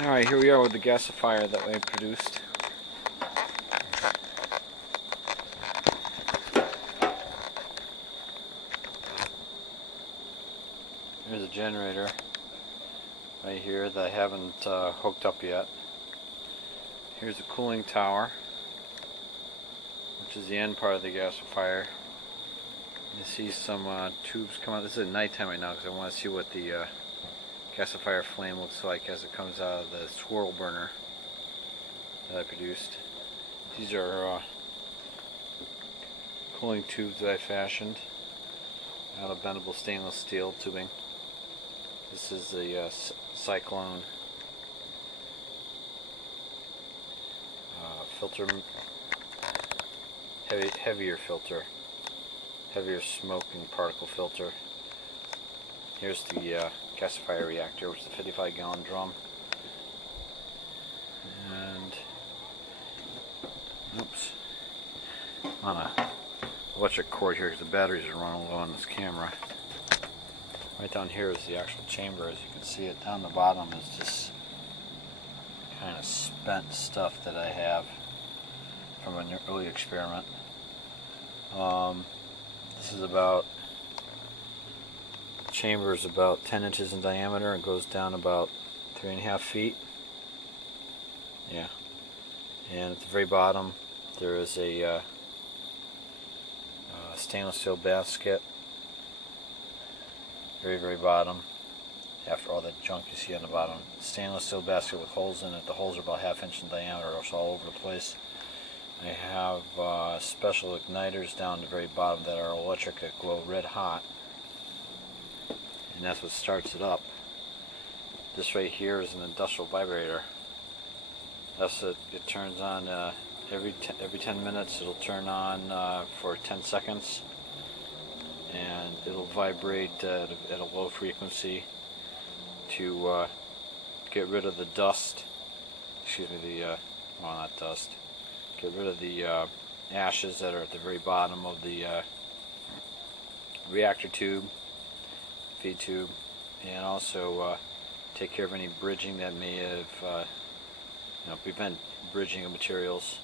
Alright, here we are with the gasifier that we produced. Here's a generator right here that I haven't hooked up yet. Here's a cooling tower, which is the end part of the gasifier. You see some tubes come out. This is at nighttime right now because I want to see what the gasifier flame looks like as it comes out of the swirl burner that I produced. These are cooling tubes that I fashioned out of bendable stainless steel tubing. This is the Cyclone filter, heavier smoke and particle filter. Here's the Gasifier Reactor, which is a 55-gallon drum. And oops, on a electric cord here because the batteries are running low on this camera. Right down here is the actual chamber. As you can see, it down the bottom is just kind of spent stuff that I have from an early experiment. This is about, the chamber is about 10 inches in diameter and goes down about 3.5 feet. Yeah. And at the very bottom there is a stainless steel basket. Very bottom, after all that junk you see on the bottom. Stainless steel basket with holes in it. The holes are about 1/2 inch in diameter, so all over the place. I have special igniters down the very bottom that are electric that glow red hot, and that's what starts it up. This right here is an industrial vibrator. That's it. It turns on every 10 minutes. It'll turn on for 10 seconds. And it'll vibrate at a low frequency to get rid of the dust. Excuse me, well, not dust. Get rid of the ashes that are at the very bottom of the reactor tube, feed tube, and also take care of any bridging that may have, prevent bridging of materials.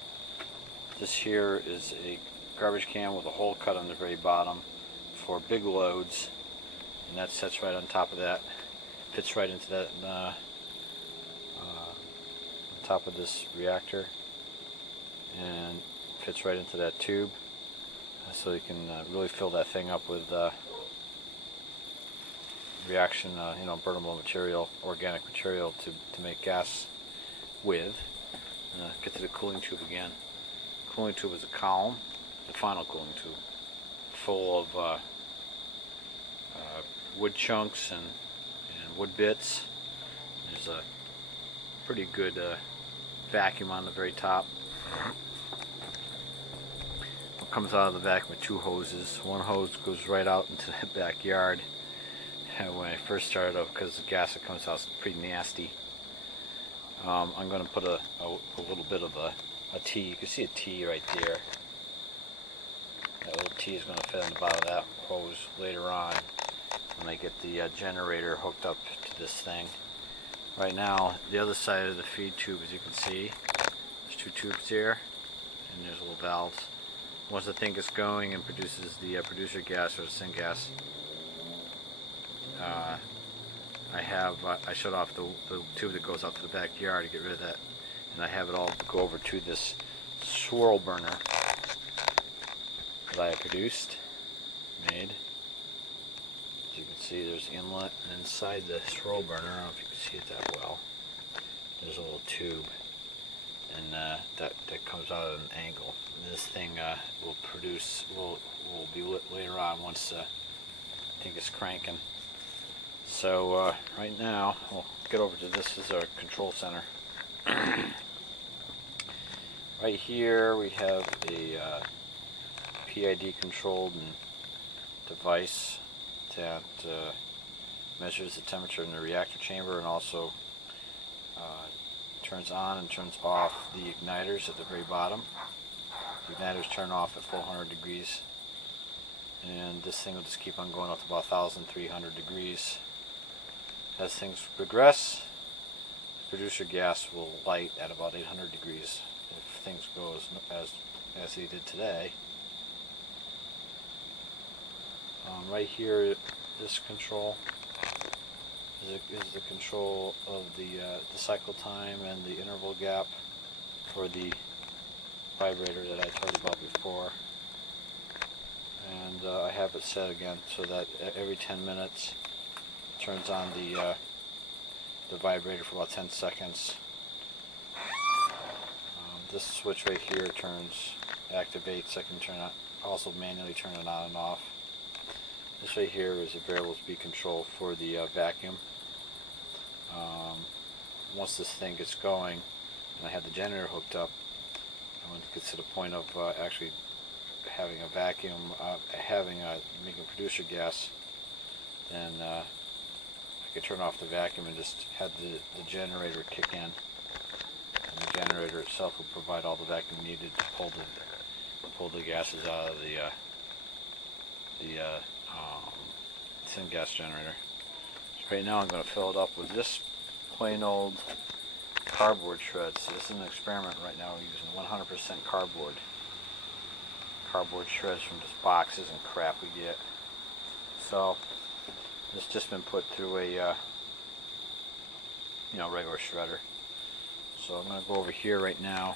This here is a garbage can with a hole cut on the very bottom for big loads, and that sits right on top of that, fits right into that on top of this reactor, and fits right into that tube, so you can really fill that thing up with reaction, burnable material, organic material to make gas with. Get to the cooling tube again. The cooling tube is a column, the final cooling tube, full of wood chunks and wood bits. There's a pretty good vacuum on the very top. What comes out of the vacuum with 2 hoses. One hose goes right out into the backyard. And when I first started out, because the gas that comes out is pretty nasty, I'm going to put a little bit of a T. You can see a T right there. That little T is going to fit on the bottom of that hose later on when I get the generator hooked up to this thing. Right now, the other side of the feed tube, as you can see, there's 2 tubes here, and there's little valves. Once the thing gets going and produces the producer gas or the syngas, I shut off the tube that goes out to the backyard to get rid of that, and I have it all go over to this swirl burner that I produced, made. As you can see, there's inlet, and inside the swirl burner, I don't know if you can see it that well, there's a little tube, and that comes out at an angle. And this thing will be lit later on once the thing is cranking. So right now, we'll get over to this. This is our control center. Right here we have a PID controlled device that measures the temperature in the reactor chamber, and also turns on and turns off the igniters at the very bottom. The igniters turn off at 400 degrees, and this thing will just keep on going up to about 1,300 degrees. As things progress, producer gas will light at about 800 degrees if things go as they did today. Right here, this control is the control of the cycle time and the interval gap for the vibrator that I told you about before. And I have it set again so that every 10 minutes it turns on the vibrator for about 10 seconds. This switch right here activates. I can also manually turn it on and off. This right here is a variable speed control for the vacuum. Once this thing gets going and I have the generator hooked up, and when it gets to the point of actually having a vacuum, making producer gas, then I can turn off the vacuum and just have the generator kick in. And the generator itself will provide all the vacuum needed to pull the gases out of the Syngas generator. So right now I'm going to fill it up with this plain old cardboard shred. So this is an experiment right now. We're using 100% cardboard shreds from just boxes and crap we get. So it's just been put through a regular shredder. So I'm going to go over here right now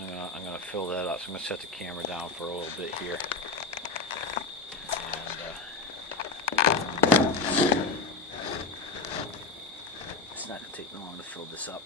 and I'm going to fill that up. So I'm going to set the camera down for a little bit here. It's not going to take long to fill this up.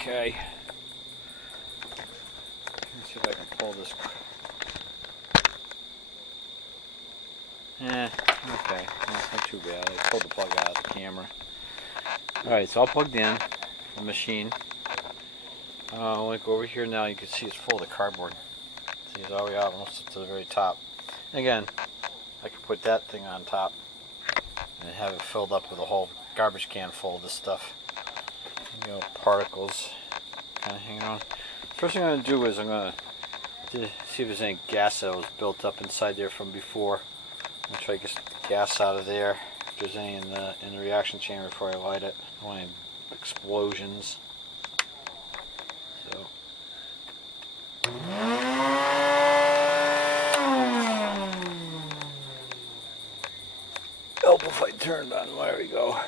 Okay. Let's see if I can pull this. Okay. That's not too bad. I pulled the plug out of the camera. Alright, it's all plugged in. The machine. I want to go over here now. You can see it's full of the cardboard. See, it's all the way out almost to the very top. Again, I could put that thing on top and have it filled up with a whole garbage can full of this stuff. Particles kind of hanging on. First thing I'm going to do is I'm going to see if there's any gas that was built up inside there from before. I'm going to try to get gas out of there. If there's any in the reaction chamber before I light it. I don't want any explosions. So. Help if I turned on. There we go.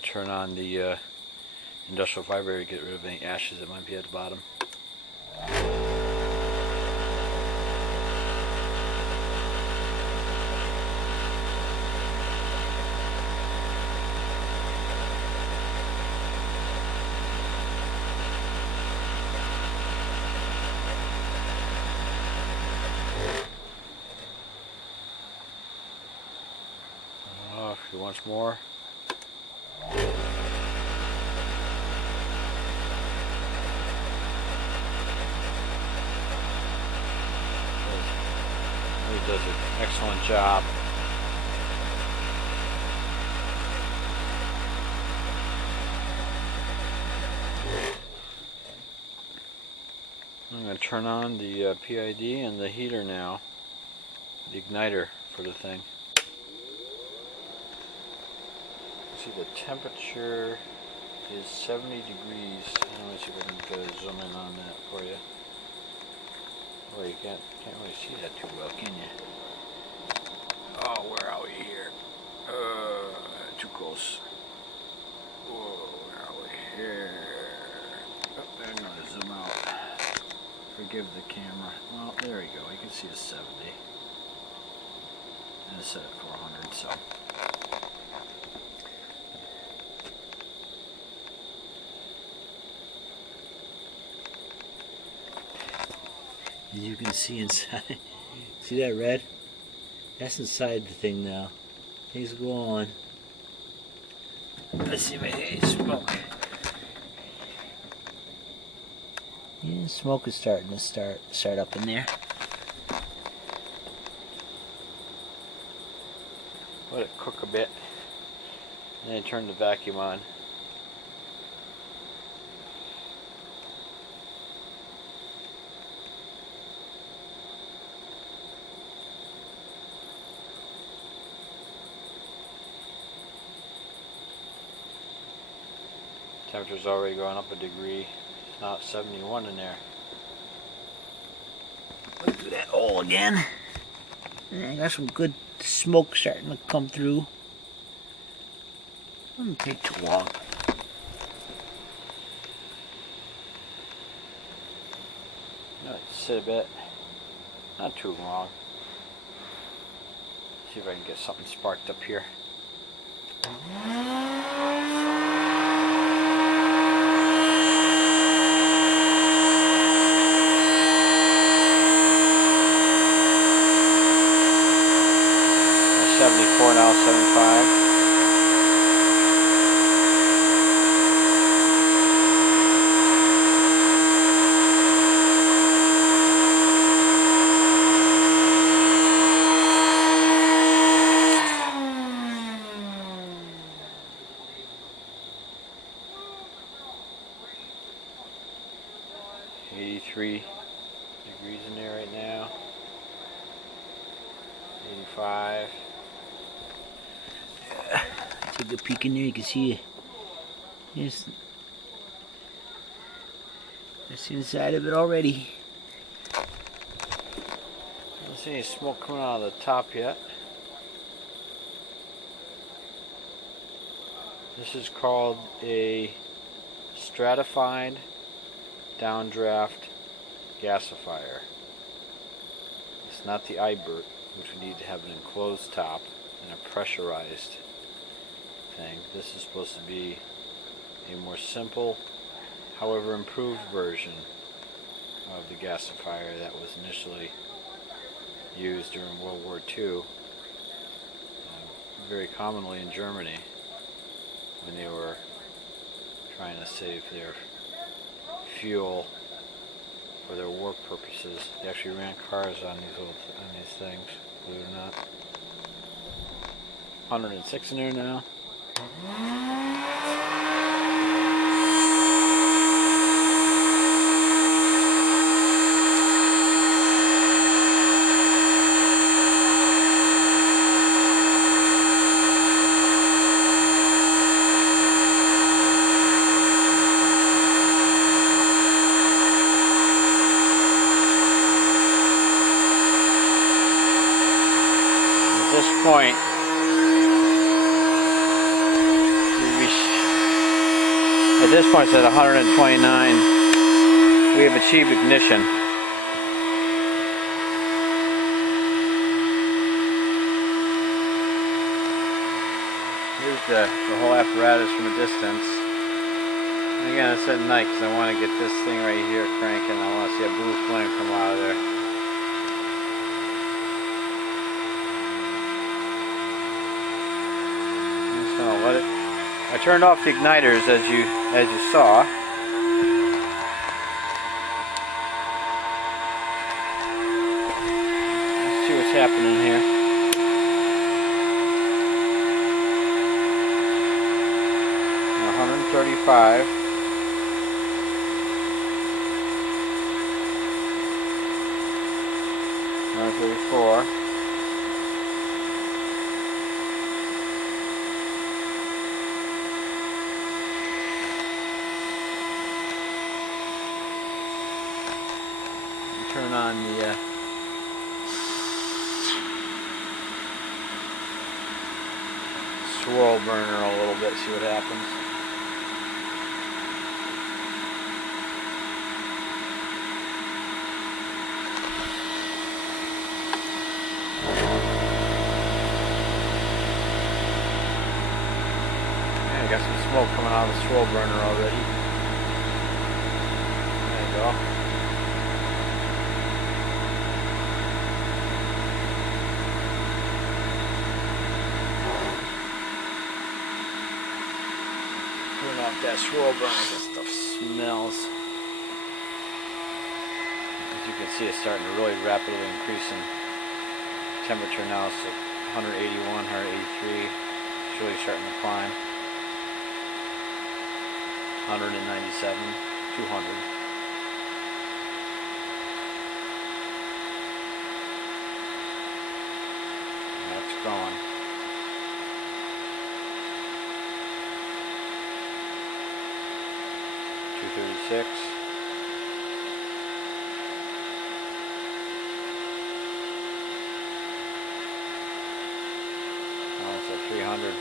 Turn on the industrial vibrator to get rid of any ashes that might be at the bottom. A few once more. does an excellent job. I'm going to turn on the PID and the heater now, the igniter for the thing. See, the temperature is 70 degrees. Let me see if I can zoom in on that for you. Well, you can't really see that too well, can you? Oh, where are we here? Too close. Whoa, where are we here? Oh, I'm going to zoom out. Forgive the camera. Well, there you go. You can see it's 70. And it's set at 400, so. As you can see inside, see that red? That's inside the thing now. Things go on. Let's see if I can smoke. Yeah, smoke is starting to start up in there. Let it cook a bit, and then turn the vacuum on. Temperature's already going up a degree. It's now 71 in there. Let's do that hole again. I got some good smoke starting to come through. Doesn't take too long. Let it sit a bit. Not too long. See if I can get something sparked up here. Now 75. $83 degrees in there right now. 85. Take a peek in there, you can see yes, that's inside of it already. I don't see any smoke coming out of the top yet. This is called a Stratified Downdraft Gasifier. It's not the iBert, which we need to have an enclosed top and a pressurized thing. This is supposed to be a more simple, however improved version of the gasifier that was initially used during World War II, very commonly in Germany when they were trying to save their fuel for their war purposes. They actually ran cars on these things, believe it or not. 106 in there now. At this point, it's at 129. We have achieved ignition. Here's the whole apparatus from a distance. And again, it's at night because I want to get this thing right here cranking. I want to see a blue flame come out of there. I'm just gonna let it. I turned off the igniters as you saw. Let's see what's happening happening here. And 135. 134. Turn on the swirl burner a little bit, see what happens. Yeah, I got some smoke coming out of the swirl burner already. There you go. Turn off that swirl burner, that stuff smells. As you can see, it's starting to really rapidly increase in temperature now. So 181, 183, it's really starting to climb. 197, 200. That's going. 236. Now it's at 300.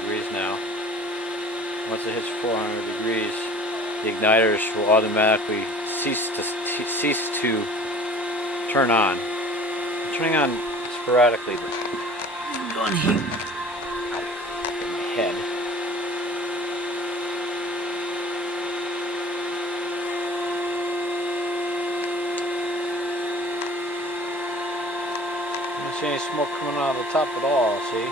Degrees now. Once it hits 400 degrees, the igniters will automatically cease to turn on. It's turning on sporadically, but I'm going here. Get my head. I don't see any smoke coming out of the top at all, see?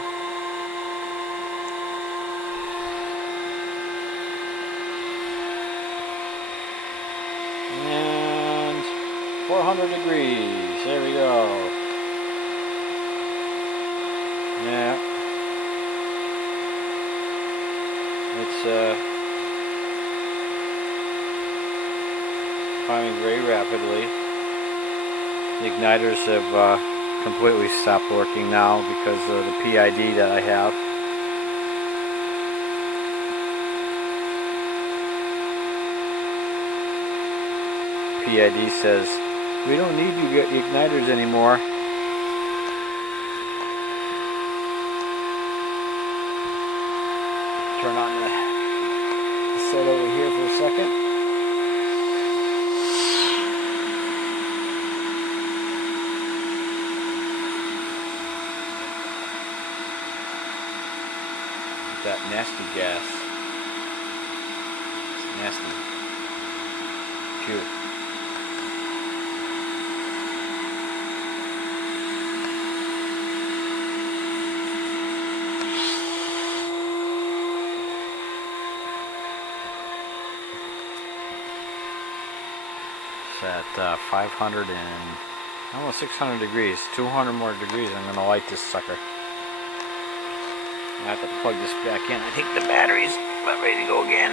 And 400 degrees, there we go. Yeah. It's climbing very rapidly. The igniters have completely stopped working now because of the PID that I have. PID says, we don't need you igniters anymore. Turn on the set over here for a second. That nasty gas. It's nasty. Pure. At 500 and almost 600 degrees, 200 more degrees, I'm going to light this sucker. I have to plug this back in. I think the battery's about ready to go again.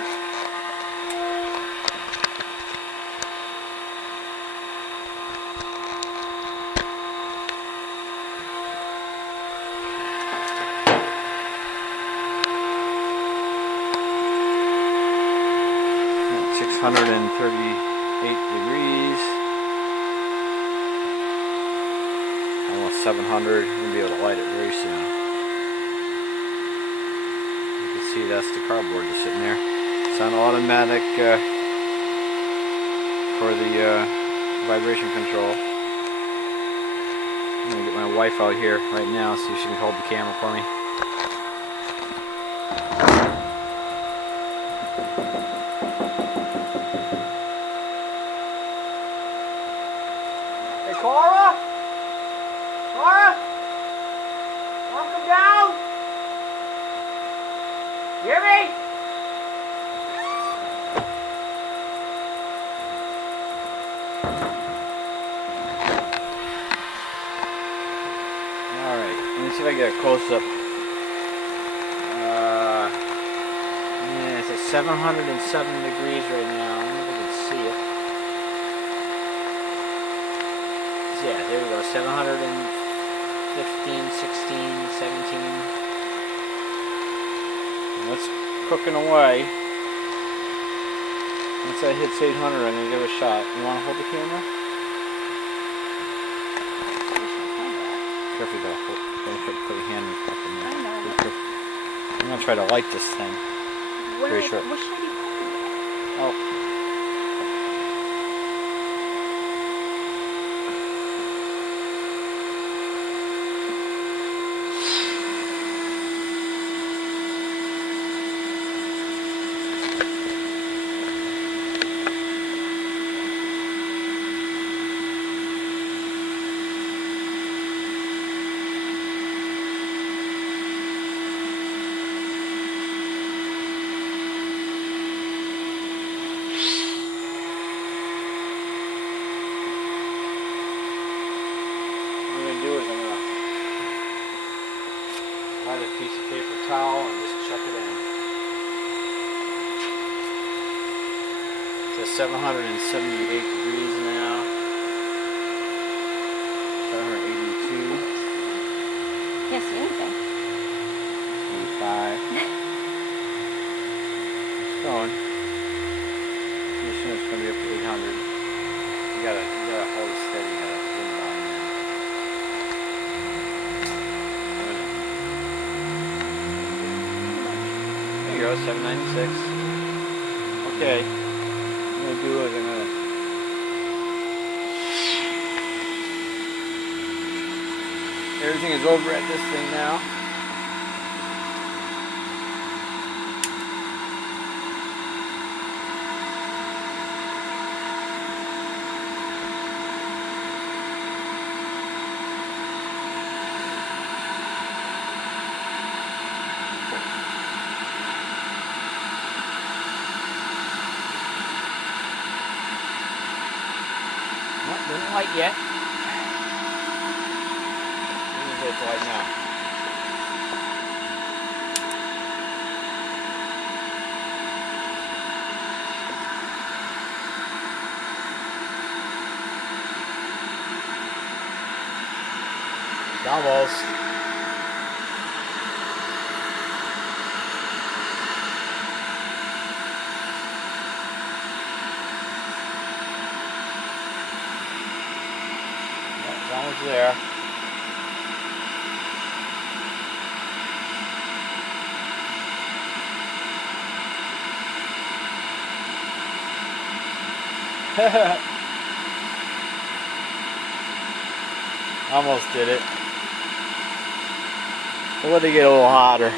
At 638 degrees. Almost 700. We'll be able to light it very soon. You can see that's the cardboard just sitting there. It's on automatic for the vibration control. I'm going to get my wife out here right now, see if she can hold the camera for me. Hey, Clara? Clara? Hear me? Alright, let me see if I can get a close up. Yeah, it's at 707 degrees right now. I don't know if I can see it. Yeah, there we go. 715, 16, 17. And that's cooking away. Once that hits 800, I'm going to give it a shot. You want to hold the camera? Careful though. Don't put your hand in the cup in there. I know. I'm going to try to light this thing. Pretty sure. What should I be holding? Oh. Light a piece of paper towel and just chuck it in. It's at 778 degrees now. 782. Can't see anything. 85. Going. Pretty soon it's going to be up to 800. You gotta hold it steady. You gotta bring it on there. There you go, 796. Okay. What I'm going to do is I'm going to everything is over at this thing now. Doesn't light yet. It's light now. It's almost. Almost there. Almost did it. We'll let it get a little hotter.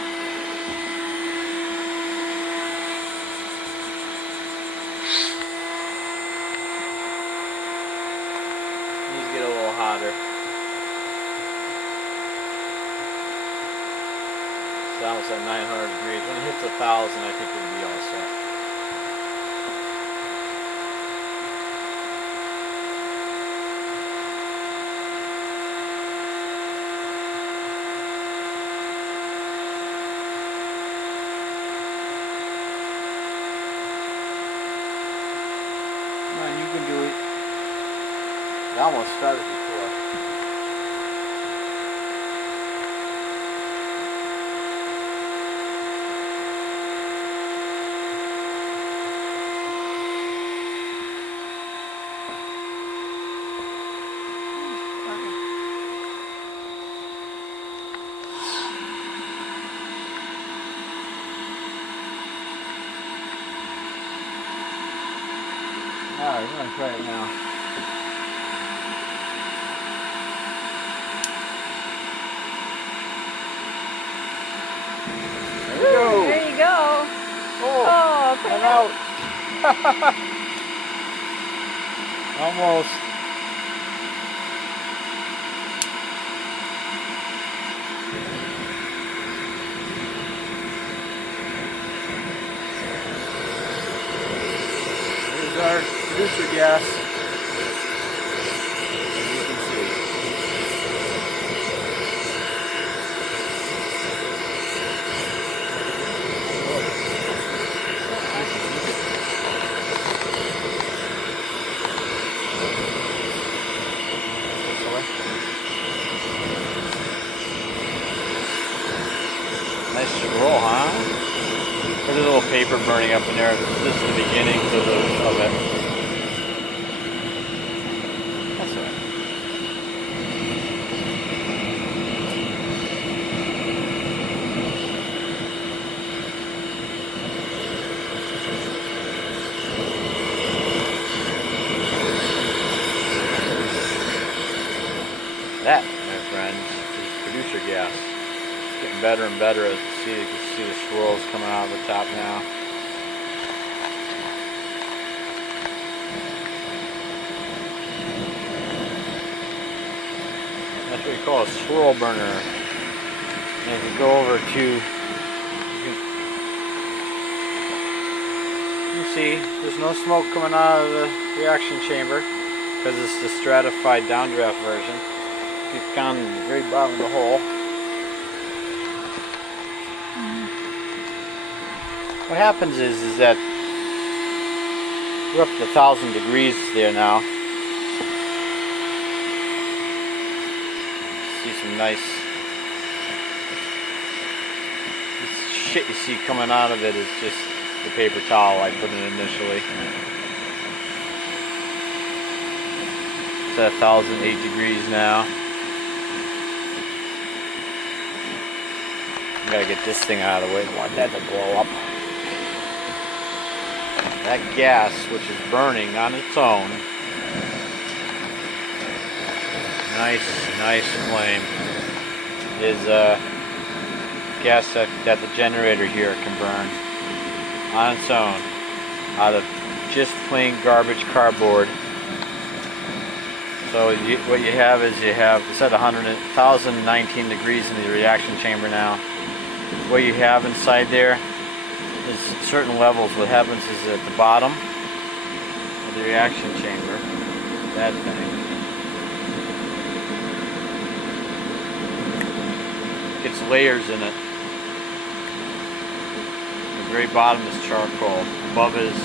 Needs to get a little hotter. It's almost at 900 degrees. When it hits 1,000, I think it'll be all set. Come on, you can do it. I almost started before. Alright, we're going to try it now. There we go. There you go. Oh, put I'm it out. Almost. producer gas. As you can see. Nice swirl, huh? There's a little paper burning up in there. This is the beginning of it. That's all right. That, my friends, is producer gas. It's getting better and better as you see. You can see the swirls coming out of the top now. That's what we call a swirl burner. And if you go over to, you can see there's no smoke coming out of the reaction chamber because it's the stratified downdraft version. You click on the very bottom of the hole. What happens is that we're up to 1,000 degrees there now. See some nice this shit you see coming out of it is just the paper towel I put in initially. It's at 1,008 degrees now. I gotta get this thing out of the way. I want that to blow up. That gas, which is burning on its own, nice flame, is gas that the generator here can burn on its own out of just plain garbage cardboard. So what you have is it's at 1,019 degrees in the reaction chamber now. What you have inside there is certain levels. What happens is at the bottom of the reaction chamber, that thing gets layers in it. The very bottom is charcoal. Above is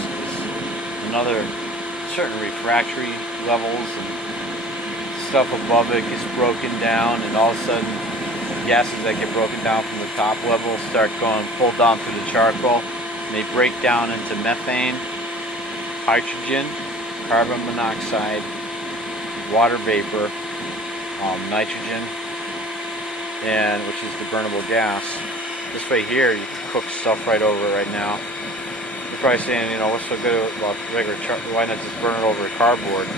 another certain refractory levels, and stuff above it gets broken down, and all of a sudden gases that get broken down from the top level start going pulled down through the charcoal, and they break down into methane, hydrogen, carbon monoxide, water vapor, nitrogen, and which is the burnable gas. This way here you can cook stuff right over it right now. You're probably saying, you know, what's so good about regular charcoal? Why not just burn it over cardboard?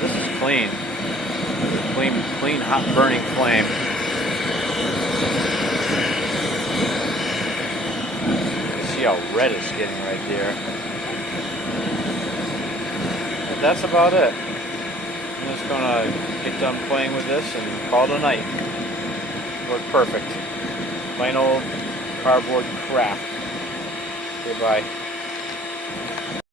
This is clean. Clean hot burning flame. See how red it's getting right there. And that's about it. I'm just gonna get done playing with this and call it a night. Worked perfect. Plain old cardboard crap. Okay, bye.